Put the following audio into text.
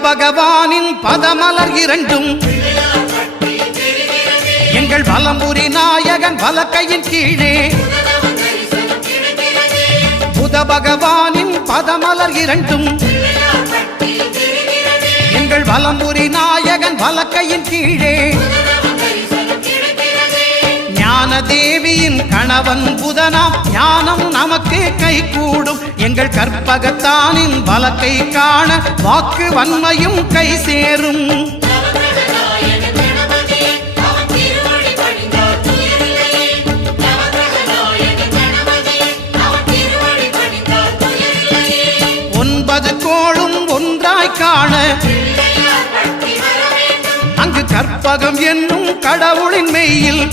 பகவானின் பதமலர் இரண்டும் எங்கள் வலம்புரி நாயகன் வலக்கையின் கீழே புத பகவானின் பதமலர் இரண்டும் எங்கள் வலம்புரி நாயகன் வலக்கையின் கீழே ஞான தேவியின் கணவன் புதனாம் ஞானம் நமக்கு கை கூடும் எங்கள் கற்பகத்தானின் வலக்கை காண வாக்கு வன்மையும் கை சேரும் ஒன்பது கோளும் ஒன்றாய் காண அங்கு கற்பகம் என்னும் கடவுளின் மெய்யில்